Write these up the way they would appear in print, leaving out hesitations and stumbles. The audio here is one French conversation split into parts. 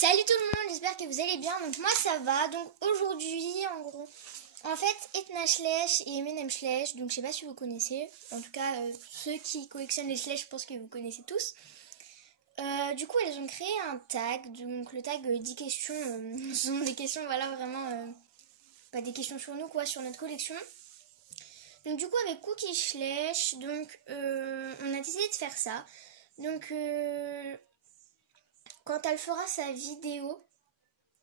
Salut tout le monde, j'espère que vous allez bien. Donc moi ça va. Donc aujourd'hui en gros, en fait Etna Schleich et Eminem Schleich, donc je sais pas si vous connaissez. En tout cas ceux qui collectionnent les Schleich, je pense que vous connaissez tous. Du coup elles ont créé un tag. Donc le tag 10 questions, ce sont des questions voilà vraiment pas des questions sur nous quoi, sur notre collection. Donc du coup avec Cookie Schleich, donc on a décidé de faire ça. Donc quand elle fera sa vidéo,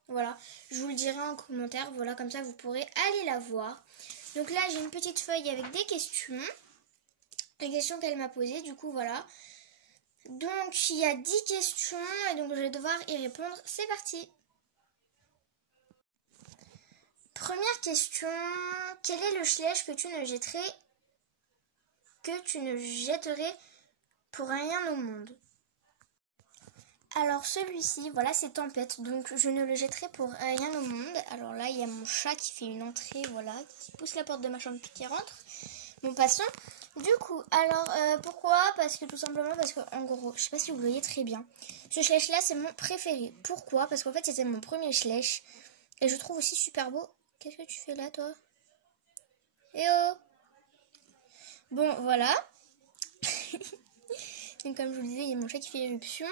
voilà, je vous le dirai en commentaire, voilà, comme ça vous pourrez aller la voir. Donc là j'ai une petite feuille avec des questions, les questions qu'elle m'a posées, du coup voilà. Donc il y a 10 questions et donc je vais devoir y répondre, c'est parti. Première question, quel est le Schleich que tu ne jetterais pour rien au monde? Alors celui-ci, voilà, c'est Tempête, donc je ne le jetterai pour rien au monde. Alors là, il y a mon chat qui fait une entrée, voilà, qui pousse la porte de ma chambre puis qui rentre. Bon, passons. Du coup, alors pourquoi? Parce que tout simplement, parce que en gros, je sais pas si vous voyez très bien, ce Schleich là, c'est mon préféré. Pourquoi? Parce qu'en fait, c'était mon premier Schleich et je trouve aussi super beau. Qu'est-ce que tu fais là, toi? Eh oh! Bon, voilà. Donc comme je vous le disais, il y a mon chat qui fait l'éruption.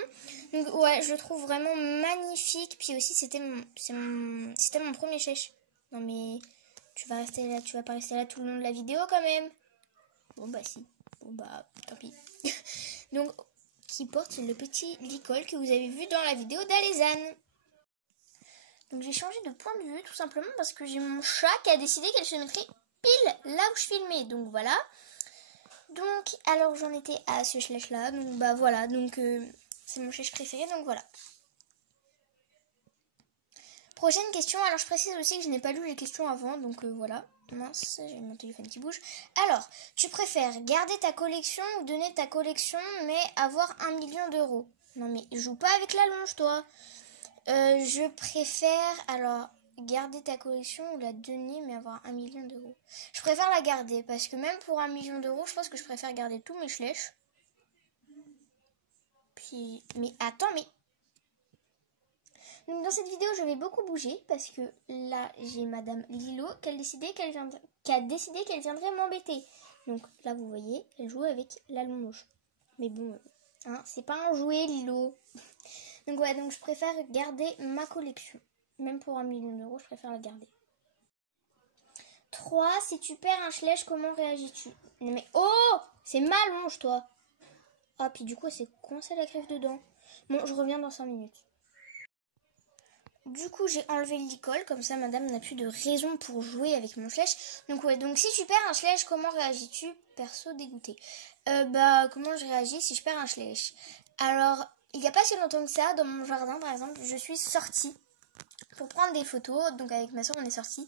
Donc ouais, je le trouve vraiment magnifique. Puis aussi, c'était mon premier Schleich. Non mais, tu vas pas rester là tout le long de la vidéo quand même. Bon bah si. Bon bah, tant pis. Donc, qui porte le petit licol que vous avez vu dans la vidéo d'Alezane. Donc j'ai changé de point de vue tout simplement parce que j'ai mon chat qui a décidé qu'elle se mettrait pile là où je filmais. Donc voilà. Donc, alors j'en étais à ce Schleich là, donc bah voilà, donc c'est mon Schleich préféré, donc voilà. Prochaine question, alors je précise aussi que je n'ai pas lu les questions avant, donc voilà. Mince, j'ai mon téléphone qui bouge. Alors, tu préfères garder ta collection ou donner ta collection mais avoir 1 million d'euros? Non mais joue pas avec la longe toi. Je préfère, alors, garder ta collection ou la donner mais avoir 1 million d'euros. Je préfère la garder parce que même pour 1 million d'euros, je pense que je préfère garder tous mes Schleich. Puis, mais attends, mais... Donc dans cette vidéo, je vais beaucoup bouger parce que là, j'ai Madame Lilo qui a décidé qu'elle viendrait m'embêter. Donc là, vous voyez, elle joue avec la longe. Mais bon, hein, c'est pas un jouet, Lilo. Donc ouais, donc je préfère garder ma collection. Même pour 1 million d'euros, je préfère la garder. 3. Si tu perds un Schleich, comment réagis-tu? Non mais oh, c'est ma longe, toi. Ah, puis du coup, c'est coincé la crève dedans. Bon, je reviens dans 5 minutes. Du coup, j'ai enlevé le licol, comme ça, madame n'a plus de raison pour jouer avec mon Schleich. Donc ouais, donc si tu perds un Schleich, comment réagis-tu? Perso, dégoûté. Comment je réagis si je perds un Schleich? Alors, il n'y a pas si longtemps que ça, dans mon jardin, par exemple, je suis sortie pour prendre des photos. Donc avec ma soeur, on est sortis.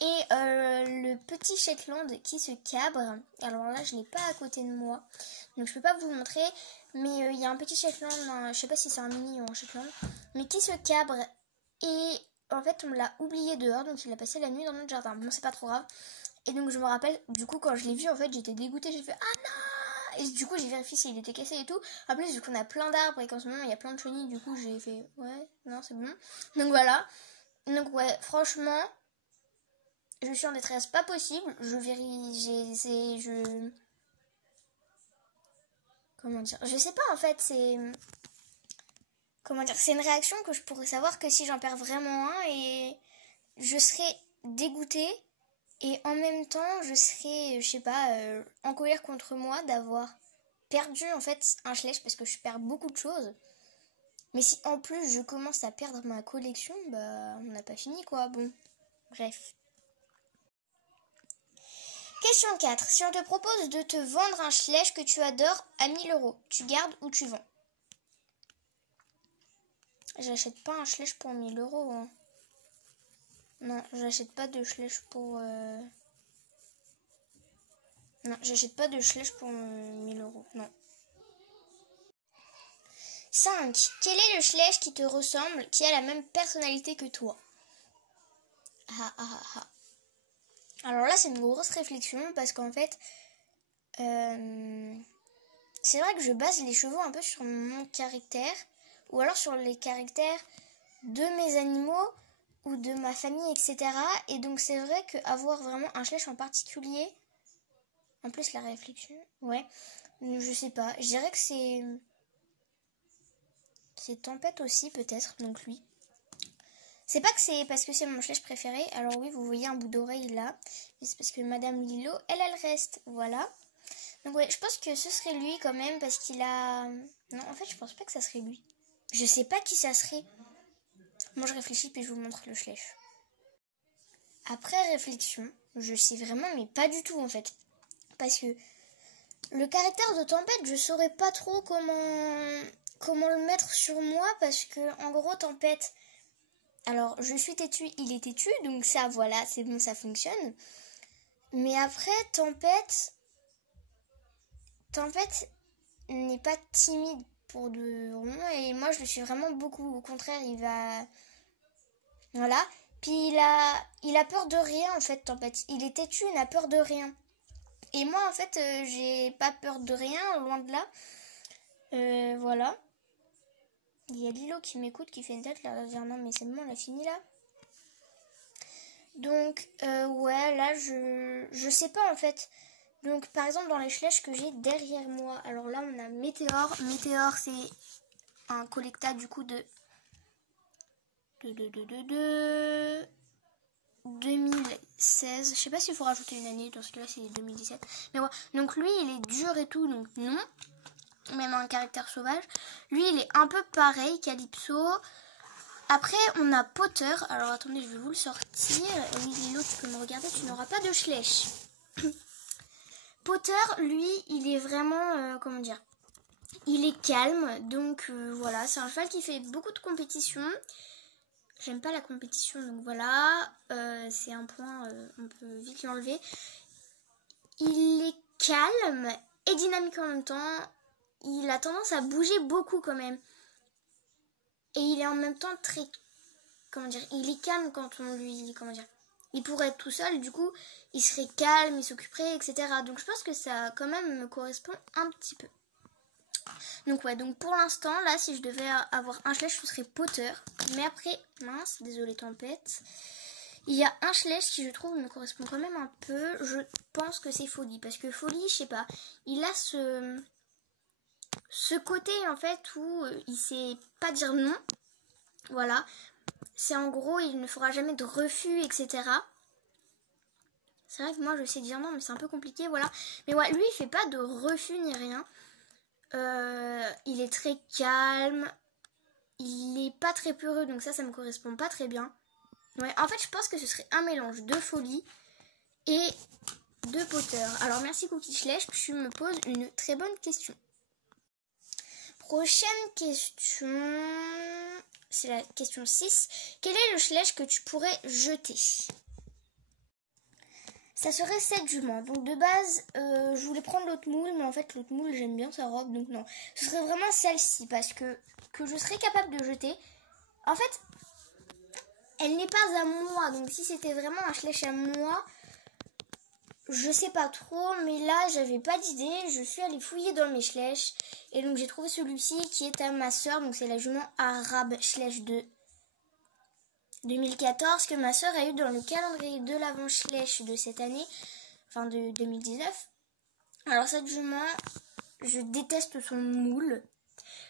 Et le petit Shetland qui se cabre, alors là je l'ai pas à côté de moi, donc je peux pas vous le montrer, mais il y a un petit Shetland, je sais pas si c'est un mini ou un Shetland, mais qui se cabre et en fait on l'a oublié dehors, donc il a passé la nuit dans notre jardin. Bon, c'est pas trop grave. Et donc je me rappelle, du coup quand je l'ai vu en fait j'étais dégoûtée, j'ai fait ah non. Et du coup j'ai vérifié s'il était cassé et tout. En plus vu qu'on a plein d'arbres et qu'en ce moment il y a plein de chenilles, du coup j'ai fait ouais non c'est bon. Donc voilà, donc ouais franchement je suis en détresse pas possible. Comment dire? Je sais pas en fait, comment dire? C'est une réaction que je pourrais savoir que si j'en perds vraiment un et je serais dégoûtée et en même temps je serais, je sais pas, en colère contre moi d'avoir perdu en fait un Schleich parce que je perds beaucoup de choses. Mais si en plus je commence à perdre ma collection, bah on n'a pas fini quoi. Bon, bref. Question 4. Si on te propose de te vendre un Schleich que tu adores à 1000 euros, tu gardes ou tu vends? J'achète pas un Schleich pour 1000 euros. Hein. Non, j'achète pas de Schleich pour... Non, j'achète pas de Schleich pour 1000 euros. Non. 5. Quel est le Schleich qui te ressemble, qui a la même personnalité que toi? Ah ah ah ah. Alors là, c'est une grosse réflexion parce qu'en fait... c'est vrai que je base les chevaux un peu sur mon caractère ou alors sur les caractères de mes animaux ou de ma famille, etc. Et donc c'est vrai qu'avoir vraiment un Schleich en particulier, en plus la réflexion, ouais, je sais pas, je dirais que c'est Tempête aussi peut-être, donc lui. C'est pas que c'est parce que c'est mon Schleich préféré, alors oui vous voyez un bout d'oreille là, mais c'est parce que Madame Lilo, elle reste, voilà. Donc ouais, je pense que ce serait lui quand même parce qu'il a... Non, en fait je pense pas que ça serait lui. Je sais pas qui ça serait. Moi je réfléchis puis je vous montre le Schleich. Après réflexion, je sais vraiment mais pas du tout en fait. Parce que le caractère de Tempête, je saurais pas trop comment le mettre sur moi parce que en gros Tempête, alors je suis têtue, il est têtu, donc ça voilà, c'est bon, ça fonctionne. Mais après Tempête n'est pas timide pour de rond et moi je le suis vraiment beaucoup. Au contraire, il va voilà. Puis il a peur de rien en fait, Tempête. Il est têtu, il n'a peur de rien. Et moi en fait, j'ai pas peur de rien, loin de là. Voilà. Il y a Lilo qui m'écoute, qui fait une tête là, elle va dire non mais c'est bon, on a fini là. Donc ouais, là je sais pas en fait. Donc par exemple dans les Schleich que j'ai derrière moi, alors là on a Météore. Météore c'est un collecta du coup de 2016. Je sais pas s'il faut rajouter une année, dans ce cas là c'est 2017. Mais ouais, donc lui il est dur et tout, donc non. Même un caractère sauvage. Lui il est un peu pareil, Calypso. Après, on a Potter. Alors, attendez, je vais vous le sortir. Oui, Lilo, tu peux me regarder, tu n'auras pas de Schleich. Potter, lui, il est vraiment, comment dire, il est calme. Donc, voilà, c'est un cheval qui fait beaucoup de compétition. J'aime pas la compétition, donc voilà. C'est un point, on peut vite l'enlever. Il est calme et dynamique en même temps. Il a tendance à bouger beaucoup quand même. Et il est en même temps très... Comment dire, il est calme quand on lui... Comment dire, il pourrait être tout seul, du coup, il serait calme, il s'occuperait, etc. Donc je pense que ça, quand même, me correspond un petit peu. Donc ouais, donc pour l'instant, là, si je devais avoir un Schleich, ce serait Potter. Mais après, mince, désolé Tempête. Il y a un Schleich qui, je trouve, me correspond quand même un peu. Je pense que c'est Folie. Parce que Folie, je sais pas, il a ce côté, en fait, où il sait pas dire non. Voilà. C'est en gros, il ne fera jamais de refus, etc. C'est vrai que moi, je sais dire non, mais c'est un peu compliqué, voilà. Mais ouais, lui, il fait pas de refus ni rien. Il est très calme. Il est pas très peureux, donc ça me correspond pas très bien. Ouais, en fait, je pense que ce serait un mélange de Folie et de Potter. Alors, merci Cookie Schleich, tu me poses une très bonne question. Prochaine question, c'est la question 6. Quel est le Schleich que tu pourrais jeter ? Ça serait cette jument. Donc de base, je voulais prendre l'autre moule, mais en fait l'autre moule, j'aime bien sa robe, donc non. Ce serait vraiment celle-ci, parce que je serais capable de jeter. En fait, elle n'est pas à moi, donc si c'était vraiment un Schleich à moi, je sais pas trop, mais là, j'avais pas d'idée. Je suis allée fouiller dans mes Schleich, et donc j'ai trouvé celui-ci qui est à ma soeur, donc c'est la jument arabe Schleich de 2014 que ma soeur a eu dans le calendrier de l'Avent Schleich de cette année, enfin de 2019. Alors cette jument, je déteste son moule.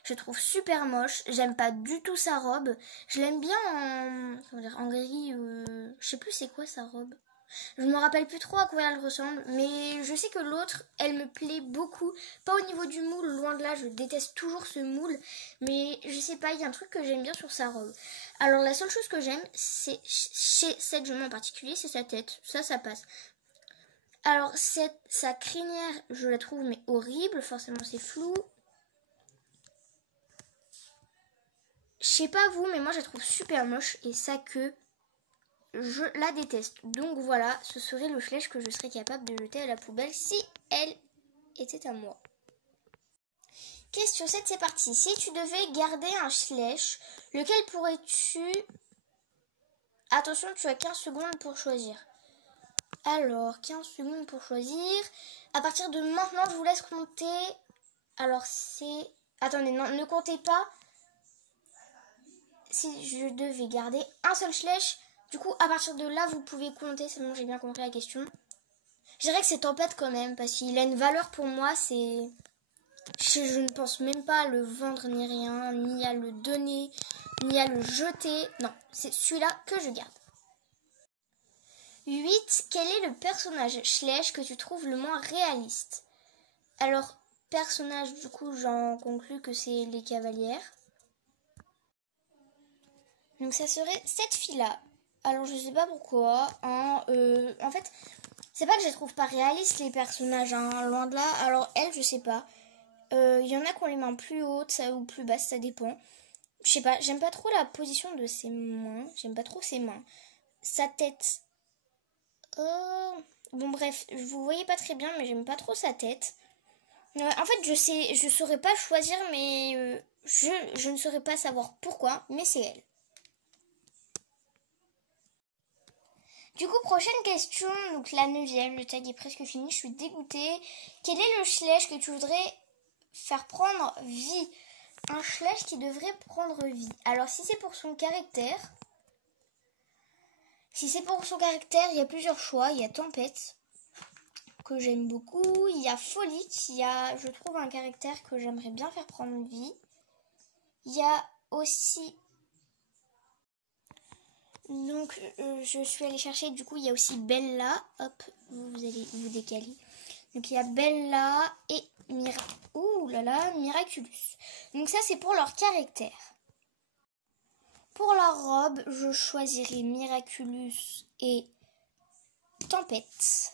Je trouve super moche. J'aime pas du tout sa robe. Je l'aime bien en gris. Je sais plus c'est quoi sa robe. Je me rappelle plus trop à quoi elle ressemble, mais je sais que l'autre, elle me plaît beaucoup. Pas au niveau du moule, loin de là, je déteste toujours ce moule, mais je sais pas, il y a un truc que j'aime bien sur sa robe. Alors la seule chose que j'aime, c'est chez cette jument en particulier, c'est sa tête. Ça passe. Alors sa crinière, je la trouve mais horrible, forcément c'est flou. Je sais pas vous, mais moi je la trouve super moche et sa queue, je la déteste. Donc voilà, ce serait le Schleich que je serais capable de jeter à la poubelle si elle était à moi. Question 7, c'est parti. Si tu devais garder un Schleich, lequel pourrais-tu... Attention, tu as 15 secondes pour choisir. Alors, 15 secondes pour choisir. À partir de maintenant, je vous laisse compter. Alors c'est... Attendez, non, ne comptez pas. si je devais garder un seul Schleich, du coup, à partir de là, vous pouvez compter. C'est bon, j'ai bien compris la question. Je dirais que c'est Tempête quand même, parce qu'il a une valeur pour moi, c'est... Je ne pense même pas à le vendre ni rien, ni à le donner, ni à le jeter. Non, c'est celui-là que je garde. 8. Quel est le personnage Schleich que tu trouves le moins réaliste? Alors, personnage, du coup, j'en conclus que c'est les cavalières. Donc ça serait cette fille-là. Alors, je sais pas pourquoi. En fait, c'est pas que je les trouve pas réalistes, les personnages, hein, loin de là. Alors, elle, je sais pas. Y en a qui ont les mains plus hautes ou plus basses, ça dépend. Je sais pas, j'aime pas trop la position de ses mains. J'aime pas trop ses mains. Sa tête... Bon bref, vous voyez pas très bien, mais j'aime pas trop sa tête. En fait, je saurais pas choisir, mais je ne saurais pas savoir pourquoi, mais c'est elle. Du coup, prochaine question, donc la 9e, le tag est presque fini, je suis dégoûtée. Quel est le Schleich que tu voudrais faire prendre vie? Un Schleich qui devrait prendre vie. Alors, si c'est pour son caractère... il y a plusieurs choix. Il y a Tempête, que j'aime beaucoup. Il y a Folie, qui a, je trouve, un caractère que j'aimerais bien faire prendre vie. Il y a aussi... Donc, je suis allée chercher, du coup, il y a aussi Bella. Hop, vous allez vous décaler. Donc, il y a Bella et Miraculous. Donc, ça, c'est pour leur caractère. Pour la robe, je choisirai Miraculous et Tempête.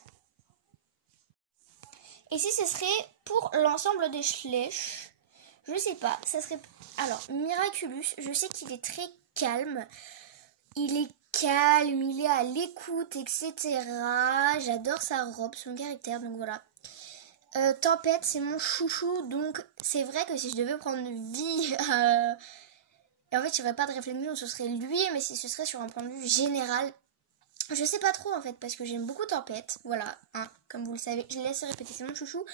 Et si ce serait pour l'ensemble des Schleich, je sais pas, ça serait... Alors, Miraculous, je sais qu'il est très calme. Il est calme, il est à l'écoute, etc. J'adore sa robe, son caractère, donc voilà. Tempête, c'est mon chouchou, donc c'est vrai que si je devais prendre vie... Et en fait, il n'y aurait pas de réflexion, ce serait lui, mais si ce serait sur un point de vue général... Je sais pas trop en fait, parce que j'aime beaucoup Tempête, voilà, hein, comme vous le savez, je laisse répéter, c'est mon chouchou.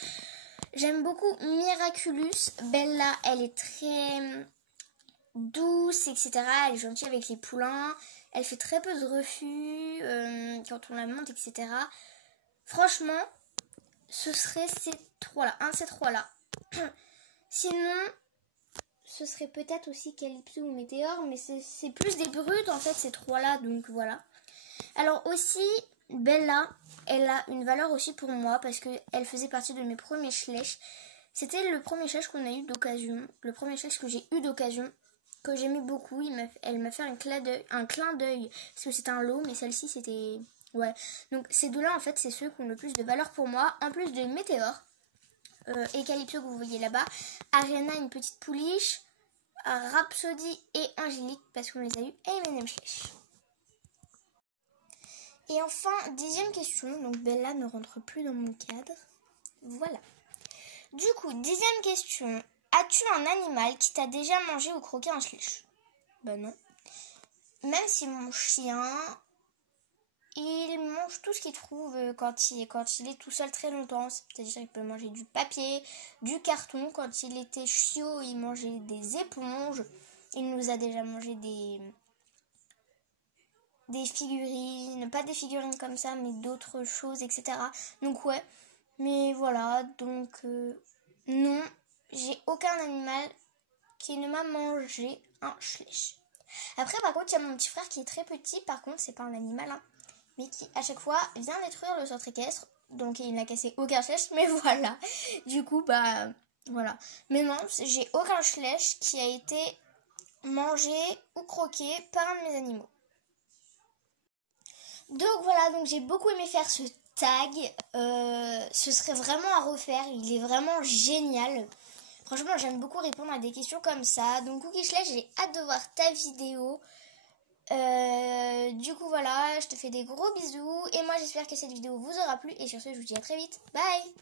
J'aime beaucoup Miraculous, Bella, elle est très douce, etc. Elle est gentille avec les poulains, elle fait très peu de refus quand on la monte, etc. Franchement, ce serait ces trois-là, un de ces trois-là. Sinon, ce serait peut-être aussi Calypso ou Météore, mais c'est plus des brutes en fait, ces trois-là, donc voilà. Alors aussi, Bella, elle a une valeur aussi pour moi parce qu'elle faisait partie de mes premiers Schleich. C'était le premier Schleich qu'on a eu d'occasion, le premier Schleich que j'ai eu d'occasion, que j'aimais beaucoup. Elle m'a fait un clin d'œil, parce que c'était un lot, mais celle-ci c'était... Ouais, donc ces deux-là en fait, c'est ceux qui ont le plus de valeur pour moi, en plus de Météore et Calypso que vous voyez là-bas. Ariana, une petite pouliche, Rhapsody et Angélique, parce qu'on les a eu, et M&M Schleich. Et enfin, 10e question, donc Bella ne rentre plus dans mon cadre. Voilà. Du coup, 10e question. As-tu un animal qui t'a déjà mangé ou croqué un Schleich? Ben non. Même si mon chien, il mange tout ce qu'il trouve quand il est tout seul très longtemps. C'est-à-dire qu'il peut manger du papier, du carton. Quand il était chiot, il mangeait des éponges. Il nous a déjà mangé des figurines, pas des figurines comme ça, mais d'autres choses, etc. Donc ouais, mais voilà, donc non, j'ai aucun animal qui ne m'a mangé un Schleich. Après, par contre, il y a mon petit frère qui est très petit, par contre, c'est pas un animal, hein, mais qui, à chaque fois, vient détruire le centre équestre, donc il n'a cassé aucun Schleich, mais voilà, du coup, bah, voilà. Mais non, j'ai aucun Schleich qui a été mangé ou croqué par un de mes animaux. Donc voilà, donc j'ai beaucoup aimé faire ce tag. Ce serait vraiment à refaire. Il est vraiment génial. Franchement, j'aime beaucoup répondre à des questions comme ça. Donc Cookie Schleich, j'ai hâte de voir ta vidéo. Du coup voilà, je te fais des gros bisous. Et moi j'espère que cette vidéo vous aura plu. Et sur ce, je vous dis à très vite. Bye!